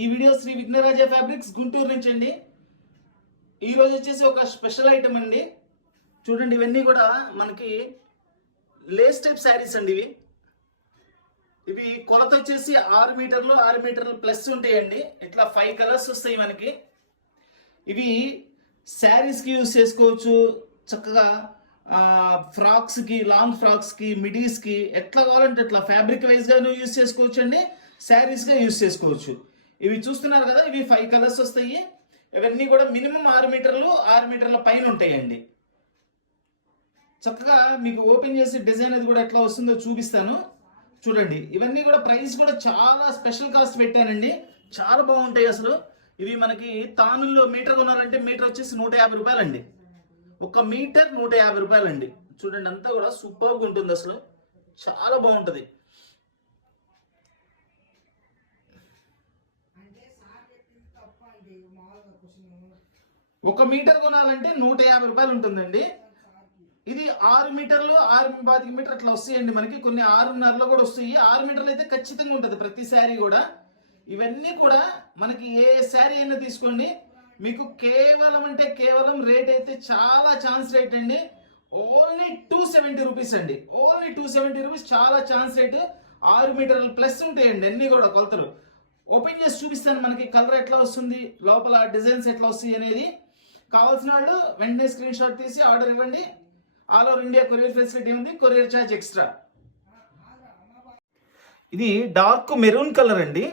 ఈ video Shri Vighnaraja fabrics Guntur నుంచి అండి. ఈ రోజు వచ్చేసి ఒక స్పెషల్ ఐటమ్ అండి. చూడండి, ఇవన్నీ కూడా మనకి లేస్ టైప్ శారీస్ అండి. ఇవి కొలత వచ్చేసి 6 మీటర్లు 6 మీటర్లు ప్లస్ ఉంటాయండి. ఇట్లా 5 కలర్స్ వస్తాయి మనకి. ఇవి శారీస్కి యూజ్ చేసుకోవచ్చు, చక్కగా ఫ్రాక్స్కి, లాంగ్ ఫ్రాక్స్కి, మిడీస్కి ఎట్లా కావాలంటే అట్లా ఫ్యాబ్రిక్ వైజ్గా యూజ్ చేసుకోవచ్చు అండి, శారీస్గా యూజ్ చేసుకోవచ్చు. ఇవి చూస్తున్నారు కదా, ఇవి 5 కలర్స్ వస్తాయి. ఇవన్నీ కూడా మినిమం 6 మీటర్లు 6 మీటర్ల పైన ఉంటాయండి. చక్కగా మీకు ఓపెన్ చేసి డిజైన్ అది కూడా ఎట్లా వస్తుందో చూపిస్తాను. చూడండి, ఇవన్నీ కూడా ప్రైస్ కూడా చాలా స్పెషల్ కాస్ట్ పెట్టానండి. చాలా బాగుంటాయి అసలు. ఇవి మనకి తానుల్లో మీటర్ కొనాలంటే మీటర్ వచ్చేసి 150 రూపాయలు అండి. ఒక మీటర్ 150 రూపాయలు అండి. చూడండి, అంతా కూడా సూపర్గా ఉంటుంది అసలు, చాలా బాగుంటుంది. ఒక మీటర్ కొనాలంటే 150 రూపాయలు ఉంటుందండి. ఇది 6 మీటర్లు 6 మీటర్ అట్లా వస్తాయండి మనకి. కొన్ని 6.5లో కూడా వస్తాయి. 6 మీటర్లు అయితే ఖచ్చితంగా ఉంటుంది ప్రతి శారీ కూడా. ఇవన్నీ కూడా మనకి ఏ శారీ అయినా తీసుకోండి, మీకు కేవలం అంటే కేవలం రేట్ అయితే చాలా ఛాన్స్ రేట్ అండి. ఓన్లీ 270 రూపీస్ అండి. ఓన్లీ 270 రూపీస్, చాలా ఛాన్స్ రేట్. 6 మీటర్లు ప్లస్ ఉంటాయండి అన్ని కూడా కొలతలు. ఓపెన్ చేసి చూపిస్తాను మనకి కలర్ ఎట్లా వస్తుంది, లోపల డిజైన్స్ ఎట్లా వస్తాయి అనేది. కావాల్సిన వాళ్ళు వెంటనే స్క్రీన్ షాట్ తీసి ఆర్డర్ ఇవ్వండి. All over India courier facility ఉంది, కొరియర్ ఛార్జ్ ఎక్స్ట్రా. ఇది డార్క్ మెరూన్ కలర్ అండి.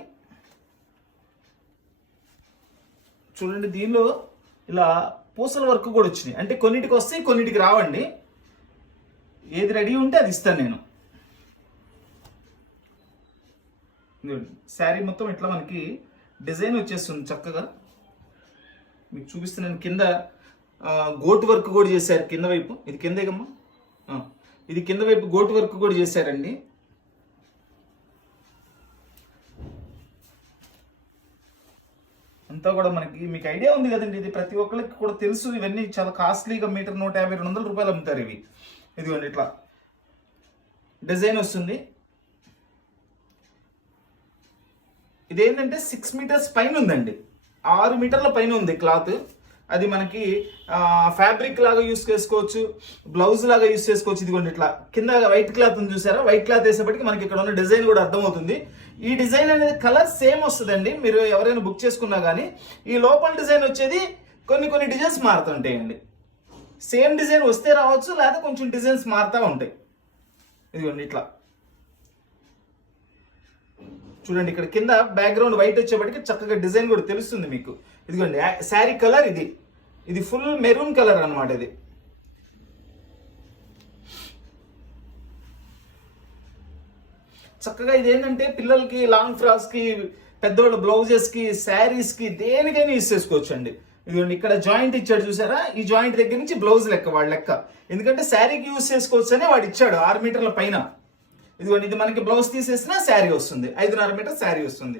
చూడండి, దీనిలో ఇలా పూసల వర్క్ కూడా వచ్చినాయి. అంటే కొన్నిటికి వస్తాయి, కొన్నిటికి రావండి. ఏది రెడీ ఉంటే అది ఇస్తాను నేను. శారీ మొత్తం ఇట్లా మనకి డిజైన్ వచ్చేస్తుంది చక్కగా. మీకు చూపిస్తున్నాను. కింద గోటు వర్క్ కూడా చేశారు కింద వైపు. ఇది కిందేగమ్మా, ఇది కింద వైపు గోటు వర్క్ కూడా చేశారండి. అంతా కూడా మనకి మీకు ఐడియా ఉంది కదండి, ఇది ప్రతి ఒక్కరికి కూడా తెలుసు. ఇవన్నీ చాలా కాస్ట్లీగా మీటర్ 150-200 రూపాయలు అమ్ముతారు ఇవి. ఇదిగోండి, ఇట్లా డిజైన్ వస్తుంది. ఇదేంటంటే 6 మీటర్స్ పైన ఉందండి, 6 మీటర్ల పైన ఉంది క్లాత్. అది మనకి ఫ్యాబ్రిక్ లాగా యూస్ చేసుకోవచ్చు, బ్లౌజ్ లాగా యూస్ చేసుకోవచ్చు. ఇదిగోండి, ఇట్లా కింద వైట్ క్లాత్ ఉంది చూసారా, వైట్ క్లాత్ వేసేపటికి మనకి ఇక్కడ ఉన్న డిజైన్ కూడా అర్థమవుతుంది. ఈ డిజైన్ అనేది కలర్ సేమ్ వస్తుందండి. మీరు ఎవరైనా బుక్ చేసుకున్నా కానీ ఈ లోపల డిజైన్ వచ్చేది కొన్ని డిజైన్స్ మారుతుంటాయండి. సేమ్ డిజైన్ వస్తే రావచ్చు, లేదా కొంచెం డిజైన్స్ మారుతూ ఉంటాయి. ఇదిగోండి, ఇట్లా చూడండి, ఇక్కడ కింద బ్యాక్గ్రౌండ్ వైట్ వచ్చేప్పటికి చక్కగా డిజైన్ కూడా తెలుస్తుంది మీకు. ఇదిగోండి, శారీ కలర్ ఇది ఫుల్ మెరూన్ కలర్ అనమాట. ఇది చక్కగా ఇదేంటంటే పిల్లలకి లాంగ్ ఫ్రాక్స్కి, పెద్దవాళ్ళ బ్లౌజెస్కి, శారీస్కి, దేనికైనా యూస్ చేసుకోవచ్చు అండి. ఇదిగోండి, ఇక్కడ జాయింట్ ఇచ్చాడు చూసారా, ఈ జాయింట్ దగ్గర నుంచి బ్లౌజ్ లెక్క వాడి లెక్క. ఎందుకంటే శారీకి యూస్ చేసుకోవచ్చు అని వాడు ఇచ్చాడు 6 మీటర్ల పైన. ఇదిగోండి, ఇది మనకి బ్లౌజ్ తీసేసిన శారీ వస్తుంది, 5.5 మీటర్ శారీ వస్తుంది.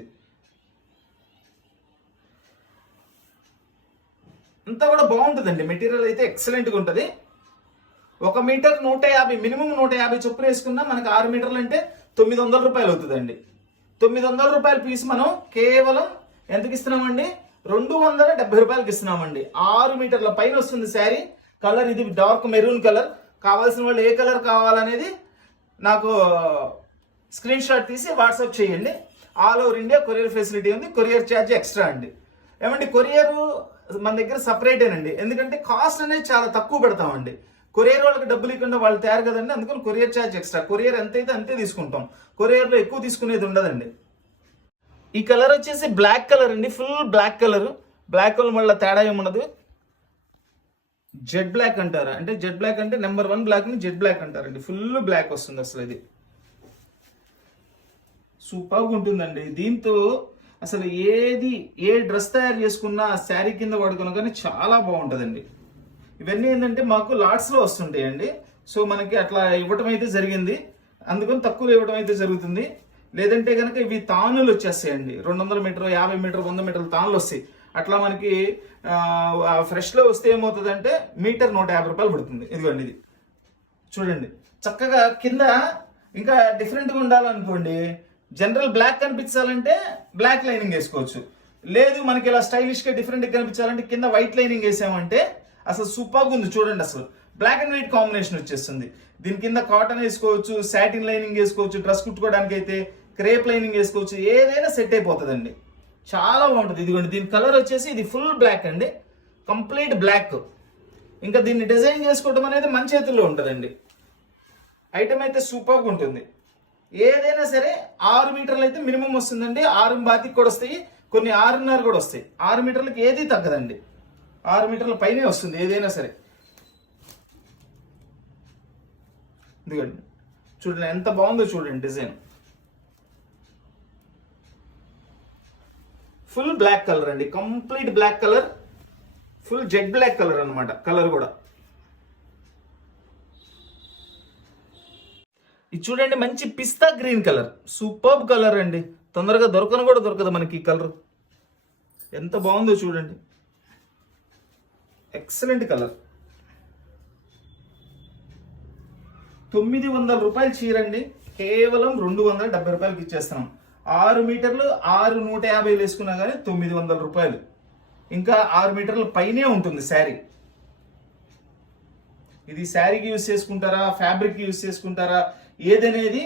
అంతా కూడా బాగుంటుందండి. మెటీరియల్ అయితే ఎక్సలెంట్గా ఉంటుంది. 1 మీటర్ 150, మినిమం 150 చొప్పున వేసుకున్నా మనకి 6 మీటర్లు అంటే 900 రూపాయలు అవుతుందండి. 900 రూపాయల పీస్ మనం కేవలం ఎంతకి ఇస్తున్నామండి, 270 రూపాయలకి ఇస్తున్నామండి. 6 మీటర్ల పైన వస్తుంది శారీ. కలర్ ఇది డార్క్ మెరూన్ కలర్. కావాల్సిన వాళ్ళు ఏ కలర్ కావాలనేది నాకు స్క్రీన్ షాట్ తీసి వాట్సాప్ చేయండి. All over India courier facility ఉంది, కొరియర్ ఛార్జ్ ఎక్స్ట్రా అండి. ఏమంటే కొరియర్ మన దగ్గర సపరేటేనండి, ఎందుకంటే కాస్ట్ అనేది చాలా తక్కువ పెడతామండి. కొరియర్ వాళ్ళకి డబ్బులు ఇవ్వకుండా వాళ్ళు తయారు కదండి, అందుకని కొరియర్ ఛార్జ్ ఎక్స్ట్రా. కొరియర్ ఎంతైతే అంతే తీసుకుంటాం, కొరియర్లో ఎక్కువ తీసుకునేది ఉండదండి. ఈ కలర్ వచ్చేసి బ్లాక్ కలర్ అండి, full black colour. Black colour మళ్ళీ తేడా ఏముండదు. జెడ్ బ్లాక్ అంటారా, అంటే జెడ్ బ్లాక్ అంటే నెంబర్ 1 బ్లాక్ ని జెడ్ బ్లాక్ అంటారండి. ఫుల్ బ్లాక్ వస్తుంది అసలు. ఇది సూపర్గా ఉంటుందండి. దీంతో అసలు ఏ డ్రెస్ తయారు చేసుకున్నా శారీ కింద పడుకున్నా కానీ చాలా బాగుంటుందండి. ఇవన్నీ ఏంటంటే మాకు లాట్స్లో వస్తుంటాయండి. సో మనకి అట్లా ఇవ్వటం అయితే జరిగింది, అందుకని తక్కువలో ఇవ్వడం అయితే జరుగుతుంది. లేదంటే కనుక ఇవి తానులు వచ్చేస్తాయండి. 200 మీటర్ 50 మీటర్ 100 మీటర్ల తానులు వస్తాయి. అట్లా మనకి ఫ్రెష్లో వస్తే ఏమవుతుందంటే మీటర్ 150 రూపాయలు పడుతుంది. ఇదిగోండి, ఇది చూడండి, చక్కగా కింద ఇంకా డిఫరెంట్గా ఉండాలనుకోండి, జనరల్ బ్లాక్ కనిపించాలంటే బ్లాక్ లైనింగ్ వేసుకోవచ్చు. లేదు మనకి ఇలా స్టైలిష్ గా డిఫరెంట్ గా కనిపించాలంటే కింద వైట్ లైనింగ్ వేసామంటే అసలు సూపర్ ఉంది చూడండి. అసలు బ్లాక్ అండ్ వైట్ కాంబినేషన్ వచ్చేస్తుంది. దీని కింద కాటన్ వేసుకోవచ్చు, సాటిన్ లైనింగ్ వేసుకోవచ్చు, డ్రెస్ కుట్టుకోవడానికి అయితే క్రేప్ లైనింగ్ వేసుకోవచ్చు, ఏదైనా సెట్ అయిపోతుందండి. చాలా బాగుంటుంది. ఇదిగోండి దీని కలర్ వచ్చేసి ఇది ఫుల్ బ్లాక్ అండి, కంప్లీట్ బ్లాక్. ఇంకా దీన్ని డిజైన్ చేసుకోవడం అనేది మన చేతుల్లో ఉంటుందండి. ఐటమ్ అయితే సూపర్గా ఉంటుంది. ఏదైనా సరే 6 మీటర్లు అయితే మినిమం వస్తుందండి. 6 బాతికి కూడా వస్తాయి, కొన్ని 6.5 కూడా వస్తాయి. 6 మీటర్లకి ఏది తగ్గదండి, 6 మీటర్ల పైనే వస్తుంది ఏదైనా సరే. ఇదిగోండి చూడండి ఎంత బాగుందో చూడండి డిజైన్. ఫుల్ బ్లాక్ కలర్ అండి, complete black colour, full jet black colour అనమాట. కలర్ కూడా ఇది చూడండి, మంచి పిస్తా గ్రీన్ కలర్, సూపర్బ్ కలర్ అండి. తొందరగా దొరకను కూడా దొరకదు మనకి ఈ కలర్. ఎంత బాగుందో చూడండి, ఎక్సలెంట్ కలర్. 900 రూపాయలు చీరండి, కేవలం 270 రూపాయలకి ఇచ్చేస్తున్నాం. 6 మీటర్లు 6,150 వేసుకున్నా కానీ 900 రూపాయలు. ఇంకా 6 మీటర్ల పైనే ఉంటుంది శారీ. ఇది శారీకి యూజ్ చేసుకుంటారా, ఫ్యాబ్రిక్ యూజ్ చేసుకుంటారా, ఏదనేది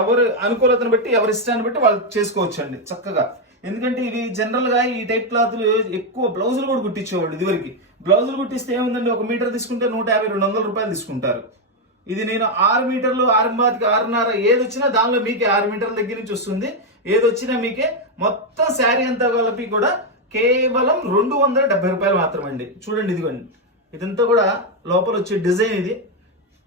ఎవరు అనుకూలతను బట్టి, ఎవరి ఇష్టాన్ని బట్టి వాళ్ళు చేసుకోవచ్చు అండి చక్కగా. ఎందుకంటే ఇవి జనరల్ గా ఈ టైప్ క్లాత్లు ఎక్కువ బ్లౌజులు కూడా కుట్టించేవాళ్ళు. ఇదివరకు బ్లౌజులు కుట్టిస్తే ఏముందండి, 1 మీటర్ తీసుకుంటే 150-200 రూపాయలు తీసుకుంటారు. ఇది నేను 6 మీటర్లు 6 6.5 ఏది వచ్చినా దానిలో మీకే 6 మీటర్ల దగ్గర నుంచి వస్తుంది. ఏది వచ్చినా మీకే మొత్తం శారీ అంతా కలిపి కూడా కేవలం 270 రూపాయలు మాత్రమండి. చూడండి ఇదిగోండి, ఇదంతా కూడా లోపల వచ్చే డిజైన్. ఇది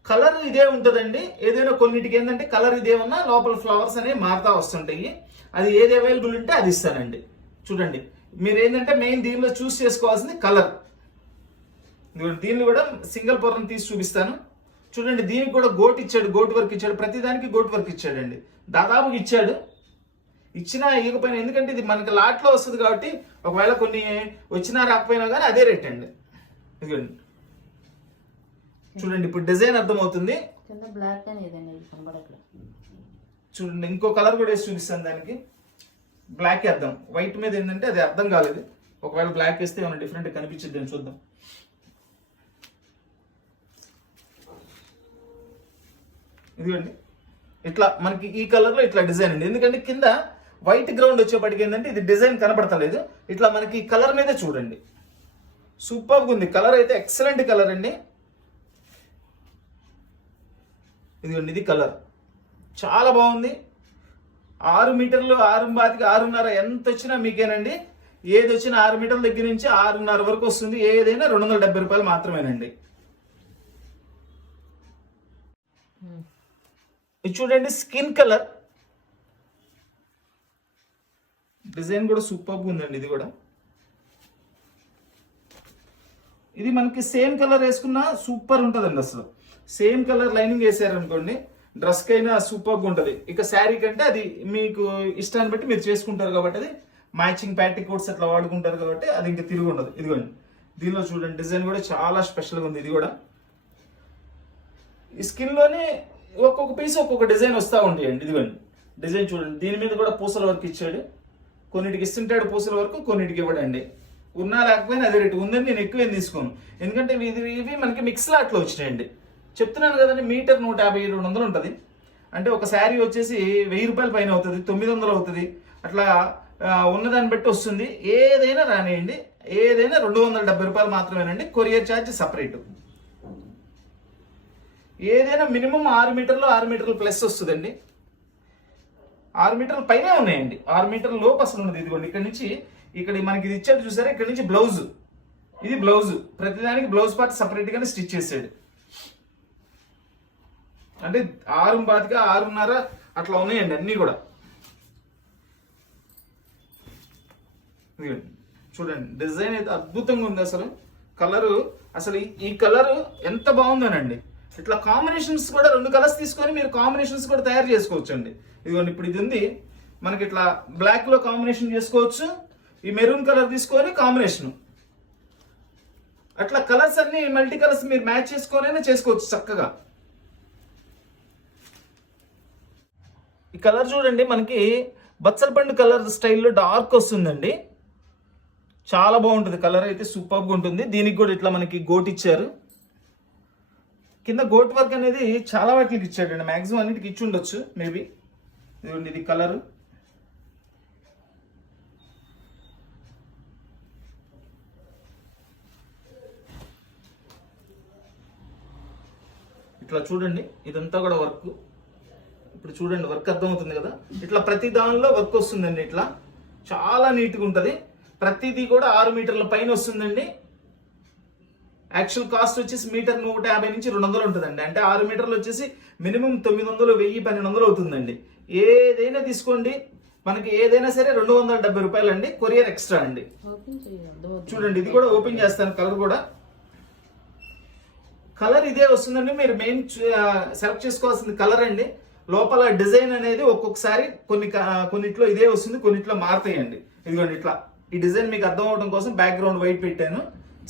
కలర్ ఇదే ఉంటుందండి. ఏదైనా కొన్నిటికి ఏంటంటే కలర్ ఇదే ఉన్నా లోపల ఫ్లవర్స్ అనేవి మారుతా వస్తుంటాయి. అది ఏది అవైలబుల్ ఉంటే అది ఇస్తానండి. చూడండి మీరు ఏంటంటే మెయిన్ దీనిలో చూస్ చేసుకోవాల్సింది కలర్. దీనిలో కూడా సింగిల్ పొరను తీసి చూపిస్తాను. చూడండి దీనికి కూడా గోట్ ఇచ్చాడు, గోట్ వర్క్ ఇచ్చాడు, ప్రతిదానికి గోట్ వర్క్ ఇచ్చాడండి. దాదాపుగా ఇచ్చాడు, ఇచ్చినా ఇవ్వకపోయినా, ఎందుకంటే ఇది మనకి లాట్లో వస్తుంది కాబట్టి ఒకవేళ కొన్ని వచ్చినా రాకపోయినా కానీ అదే రేట్ అండి. ఇదిగోండి చూడండి, ఇప్పుడు డిజైన్ అర్థమవుతుంది. చూడండి ఇంకో కలర్ కూడా వేసి చూపిస్తాను. దానికి బ్లాక్ వేద్దాం, వైట్ మీద ఏంటంటే అది అర్థం కాలేదు. ఒకవేళ బ్లాక్ వేస్తే ఏమైనా డిఫరెంట్ కనిపించింది అని చూద్దాం. ఇదిగోండి ఇట్లా మనకి ఈ కలర్ లో ఇట్లా డిజైన్ అండి. ఎందుకంటే కింద వైట్ గ్రౌండ్ వచ్చేప్పటికి ఏంటంటే ఇది డిజైన్ కనపడతలేదు. ఇట్లా మనకి కలర్ మీదే చూడండి, సూపర్గా ఉంది. కలర్ అయితే ఎక్సలెంట్ కలర్ అండి. ఇదిగోండి ఇది కలర్ చాలా బాగుంది. 6 మీటర్లు 6.5 ఎంత వచ్చినా మీకేనండి. ఏది వచ్చినా 6 మీటర్ల దగ్గర నుంచి 6.5 వరకు వస్తుంది. ఏదైనా 270 రూపాయలు మాత్రమేనండి. ఇది చూడండి స్కిన్ కలర్, డిజైన్ కూడా సూపర్గా ఉందండి. ఇది కూడా ఇది మనకి సేమ్ కలర్ వేసుకున్నా సూపర్ ఉంటుందండి. అసలు సేమ్ కలర్ లైనింగ్ వేసారనుకోండి డ్రెస్కి అయినా సూపర్గా ఉంటుంది. ఇక శారీ కంటే అది మీకు ఇష్టాన్ని బట్టి మీరు చేసుకుంటారు కాబట్టి అది మ్యాచింగ్ ప్యాటిక్ కోట్స్ అట్లా వాడుకుంటారు కాబట్టి అది ఇంకా తిరిగి ఉండదు. ఇదిగోండి దీనిలో చూడండి డిజైన్ కూడా చాలా స్పెషల్గా ఉంది. ఇది కూడా ఈ స్కిన్లోనే ఒక్కొక్క పీస్ ఒక్కొక్క డిజైన్ వస్తూ ఉంటాయండి. ఇదిగోండి డిజైన్ చూడండి, దీని మీద కూడా పూసల వర్క్ ఇచ్చాడు. కొన్నిటికి ఇస్తుంటాడు పూసల వరకు, కొన్నిటికి ఇవ్వడండి. ఉన్నా లేకపోయినా అదే రేటు ఉందని నేను ఎక్కువ ఏం తీసుకోను. ఎందుకంటే ఇవి మనకి మిక్స్ లాట్లో వచ్చినాయండి. చెప్తున్నాను కదండి, మీటర్ 150-200 ఉంటుంది. అంటే ఒక శారీ వచ్చేసి 1000 రూపాయల పైన అవుతుంది, 900 అవుతుంది. అట్లా ఉన్నదాన్ని బట్టి వస్తుంది. ఏదైనా రానియండి, ఏదైనా 270 రూపాయలు మాత్రమేనండి. Courier charge separate. ఏదైనా మినిమం 6 మీటర్లు ప్లస్ వస్తుందండి. 6 మీటర్ల పైనే ఉన్నాయండి, 6 మీటర్ల లోపు అసలు ఉన్నది. ఇదిగోండి ఇక్కడ నుంచి ఇక్కడ మనకి ఇది ఇచ్చాడు చూసారా, ఇక్కడ నుంచి బ్లౌజ్, ఇది బ్లౌజ్. ప్రతిదానికి బ్లౌజ్ పార్ట్ సపరేట్ గానే స్టిచ్ చేసాడు. అంటే 6.5 అట్లా ఉన్నాయండి అన్నీ కూడా. చూడండి డిజైన్ అయితే అద్భుతంగా ఉంది. అసలు కలరు, అసలు ఈ కలరు ఎంత బాగుందోనండి. ఇట్లా కాంబినేషన్స్ కూడా 2 కలర్స్ తీసుకొని మీరు కాంబినేషన్స్ కూడా తయారు చేసుకోవచ్చు అండి. ఇదిగోండి ఇప్పుడు ఇది ఉంది మనకి, ఇట్లా బ్లాక్ లో కాంబినేషన్ చేసుకోవచ్చు. ఈ మెరూన్ కలర్ తీసుకొని కాంబినేషన్, అట్లా కలర్స్ అన్ని మల్టీ కలర్స్ మీరు మ్యాచ్ చేసుకొని చేసుకోవచ్చు చక్కగా. ఈ కలర్ చూడండి మనకి బచ్చల పండు కలర్ స్టైల్లో డార్క్ వస్తుందండి. చాలా బాగుంటుంది, కలర్ అయితే సూపర్గా ఉంటుంది. దీనికి కూడా ఇట్లా మనకి గోట్ ఇచ్చారు, కింద గోట్ వర్క్ అనేది చాలా వాటికి ఇచ్చాడండి, మ్యాక్సిమం అన్నిటికి ఇచ్చి ఉండొచ్చు మేబీ. ఇదిగోండి ఇది కలరు, ఇట్లా చూడండి ఇదంతా కూడా వర్క్. ఇప్పుడు చూడండి వర్క్ అర్థమవుతుంది కదా, ఇట్లా ప్రతి దానిలో వర్క్ వస్తుందండి. ఇట్లా చాలా నీట్గా ఉంటుంది, ప్రతిదీ కూడా 6 మీటర్ల పైన వస్తుందండి. యాక్చువల్ కాస్ట్ వచ్చేసి మీటర్ 150 నుంచి 200 ఉంటుందండి. అంటే 6 మీటర్లు వచ్చేసి మినిమం 900, 1000, 1200 అవుతుందండి. ఏదైనా తీసుకోండి, మనకి ఏదైనా సరే 270 రూపాయలు అండి, కొరియర్ ఎక్స్ట్రా అండి. చూడండి ఇది కూడా ఓపెన్ చేస్తాను, కలర్ కూడా కలర్ ఇదే వస్తుందండి. మీరు మెయిన్ సెలెక్ట్ చేసుకోవాల్సింది కలర్ అండి. లోపల డిజైన్ అనేది ఒక్కొక్కసారి కొన్నిట్లో ఇదే వస్తుంది, కొన్నిట్లో మారుతాయండి. ఇదిగోండి ఇట్లా ఈ డిజైన్ మీకు అర్థం అవడం కోసం బ్యాక్గ్రౌండ్ వైట్ పెట్టాను,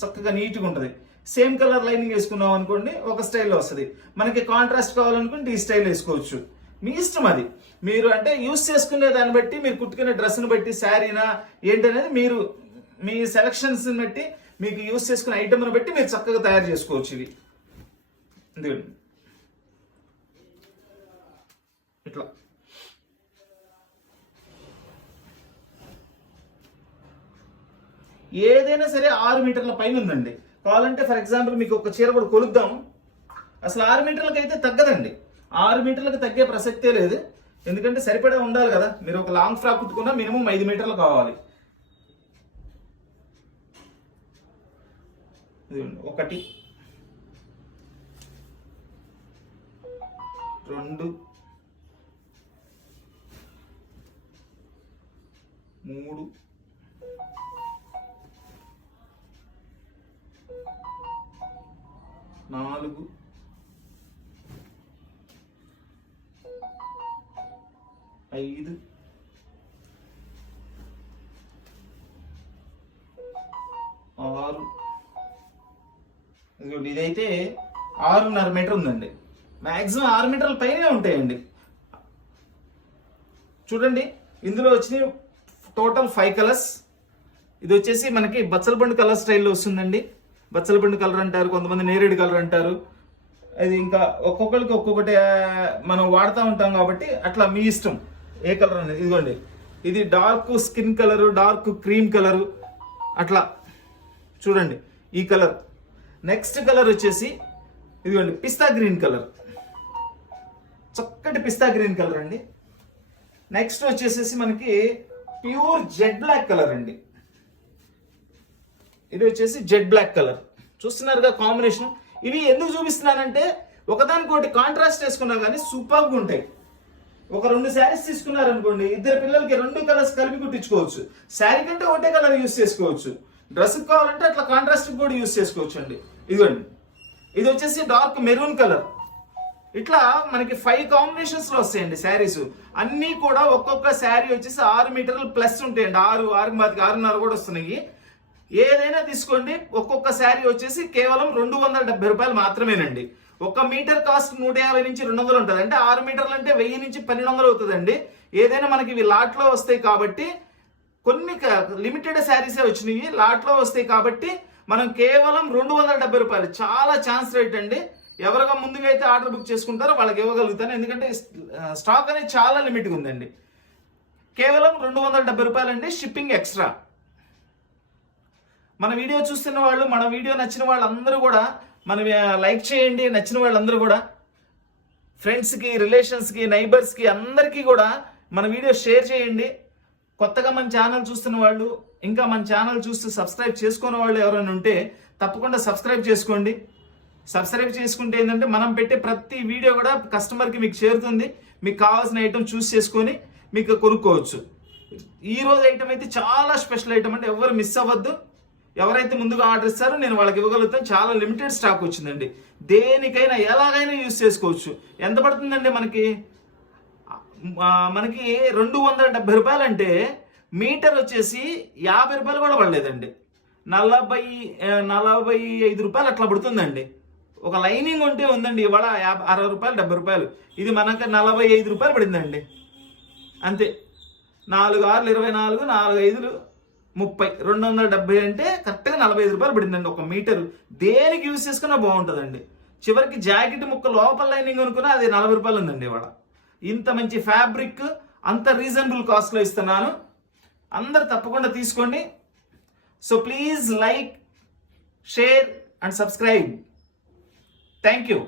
చక్కగా నీట్గా ఉంటుంది. సేమ్ కలర్ లైనింగ్ వేసుకున్నాం అనుకోండి ఒక స్టైల్లో వస్తుంది. మనకి కాంట్రాస్ట్ కావాలనుకుంటే ఈ స్టైల్ వేసుకోవచ్చు, మీ ఇష్టం అది. మీరు అంటే యూస్ చేసుకునే దాన్ని బట్టి, మీరు కుట్టుకునే డ్రెస్ని బట్టి, శారీనా ఏంటనేది మీరు మీ సెలక్షన్స్ని బట్టి, మీకు యూస్ చేసుకునే ఐటమ్ని బట్టి మీరు చక్కగా తయారు చేసుకోవచ్చు. ఇది ఇదిగోండి ఇట్లా ఏదైనా సరే 6 మీటర్ల పైన ఉందండి. కావాలంటే ఫర్ ఎగ్జాంపుల్ మీకు ఒక చీర కూడా కొలుద్దాం, అసలు 6 మీటర్లకి అయితే తగ్గదండి. 6 మీటర్లకు తగ్గే ప్రసక్తే లేదు, ఎందుకంటే సరిపడా ఉండాలి కదా. మీరు ఒక లాంగ్ ఫ్రాక్ కుట్టుకున్నా మినిమం 5 మీటర్లు కావాలి. 1 2 3 4 5 6. ఇదైతే 6.5 మీటర్ ఉందండి. మ్యాక్సిమం 6 మీటర్ల పైనే ఉంటాయండి. చూడండి ఇందులో వచ్చినాయి టోటల్ 5 కలర్స్. ఇది వచ్చేసి మనకి బచ్చలపండు కలర్ స్టైల్లో వస్తుందండి. బచ్చలపండు కలర్ అంటారు, కొంతమంది నేరేడు కలర్ అంటారు. అది ఇంకా ఒక్కొక్కరికి ఒక్కొక్కటి మనం వాడుతూ ఉంటాం కాబట్టి అట్లా మీ ఇష్టం ఏ కలర్ అనేది. ఇదిగోండి ఇది dark skin colour, dark cream colour, అట్లా చూడండి ఈ కలర్. నెక్స్ట్ కలర్ వచ్చేసి ఇదిగోండి పిస్తా గ్రీన్ కలర్, చక్కటి పిస్తా గ్రీన్ కలర్ అండి. నెక్స్ట్ వచ్చేసేసి మనకి ప్యూర్ జెడ్ బ్లాక్ కలర్ అండి. ఇది వచ్చేసి జెడ్ బ్లాక్ కలర్, చూస్తున్నారుగా కాంబినేషన్. ఇవి ఎందుకు చూపిస్తున్నానంటే ఒకదానికోటి కాంట్రాస్ట్ వేసుకున్నా కానీ సూపర్గా ఉంటాయి. ఒక 2 శారీస్ తీసుకున్నారనుకోండి, 2 పిల్లలకి 2 కలర్స్ కలిపి కుట్టించుకోవచ్చు. శారీ కంటే ఒకటే కలర్ యూస్ చేసుకోవచ్చు. డ్రెస్కి కావాలంటే అట్లా కాంట్రాస్ట్ కూడా యూస్ చేసుకోవచ్చు అండి. ఇదిగోండి ఇది వచ్చేసి డార్క్ మెరూన్ కలర్. ఇట్లా మనకి 5 కాంబినేషన్స్ లో వస్తాయండి శారీస్. అన్నీ కూడా ఒక్కొక్క శారీ వచ్చేసి 6 మీటర్లు ప్లస్ ఉంటాయండి. 6.5 కూడా వస్తున్నాయి. ఏదైనా తీసుకోండి, ఒక్కొక్క శారీ వచ్చేసి కేవలం 270 రూపాయలు మాత్రమేనండి. 1 మీటర్ కాస్ట్ 150 నుంచి 200 ఉంటుంది. అంటే 6 మీటర్లు అంటే 1000 నుంచి 1200 అవుతుందండి. ఏదైనా మనకి ఇవి లాట్లో వస్తాయి కాబట్టి, కొన్ని లిమిటెడ్ శారీసే వచ్చినాయి లాట్లో వస్తాయి కాబట్టి మనం కేవలం 270 రూపాయలు. చాలా ఛాన్స్ రేట్ అండి. ఎవరిగా ముందుగా అయితే ఆర్డర్ బుక్ చేసుకుంటారో వాళ్ళకి ఇవ్వగలుగుతాను, ఎందుకంటే స్టాక్ అనేది చాలా లిమిట్గా ఉందండి. కేవలం 270 రూపాయలు అండి, షిప్పింగ్ ఎక్స్ట్రా. మన వీడియో చూస్తున్న వాళ్ళు, మన వీడియో నచ్చిన వాళ్ళందరూ కూడా మన లైక్ చేయండి. నచ్చిన వాళ్ళందరూ కూడా ఫ్రెండ్స్కి, రిలేషన్స్కి, నైబర్స్కి అందరికీ కూడా మన వీడియో షేర్ చేయండి. కొత్తగా మన ఛానల్ చూస్తున్న వాళ్ళు, ఇంకా మన ఛానల్ చూస్తూ సబ్స్క్రైబ్ చేసుకున్న వాళ్ళు ఎవరైనా ఉంటే తప్పకుండా సబ్స్క్రైబ్ చేసుకోండి. సబ్స్క్రైబ్ చేసుకుంటే ఏంటంటే మనం పెట్టే ప్రతి వీడియో కూడా కస్టమర్కి మీకు చేరుతుంది. మీకు కావాల్సిన ఐటమ్ చూస్ చేసుకొని మీకు కొనుక్కోవచ్చు. ఈరోజు ఐటమ్ అయితే చాలా స్పెషల్ ఐటమ్ అంటే ఎవరు మిస్ అవ్వద్దు. ఎవరైతే ముందుగా ఆర్డర్ ఇస్తారో నేను వాళ్ళకి ఇవ్వగలుగుతాను. చాలా లిమిటెడ్ స్టాక్ వచ్చిందండి. దేనికైనా ఎలాగైనా యూజ్ చేసుకోవచ్చు. ఎంత పడుతుందండి మనకి 270 రూపాయలు అంటే మీటర్ వచ్చేసి 50 రూపాయలు కూడా పడలేదండి. 45 రూపాయలు అట్లా పడుతుందండి. ఒక లైనింగ్ ఉంటే ఉందండి ఇవాళ 60 రూపాయలు, 70 రూపాయలు. ఇది మనకు 45 రూపాయలు పడిందండి అంతే. 4 6 24, 4 5 270 అంటే కరెక్ట్గా 45 రూపాయలు పడిందండి ఒక మీటర్. దేనికి యూజ్ చేసుకున్నా బాగుంటుందండి. చివరికి జాకెట్ ముక్క లోపల లైనింగ్ అనుకున్నా అది 40 రూపాయలు ఉందండి ఇవాళ. ఇంత మంచి ఫ్యాబ్రిక్ అంత రీజనబుల్ కాస్ట్లో ఇస్తున్నాను, అందరు తప్పకుండా తీసుకోండి. So please like, share and subscribe. Thank you.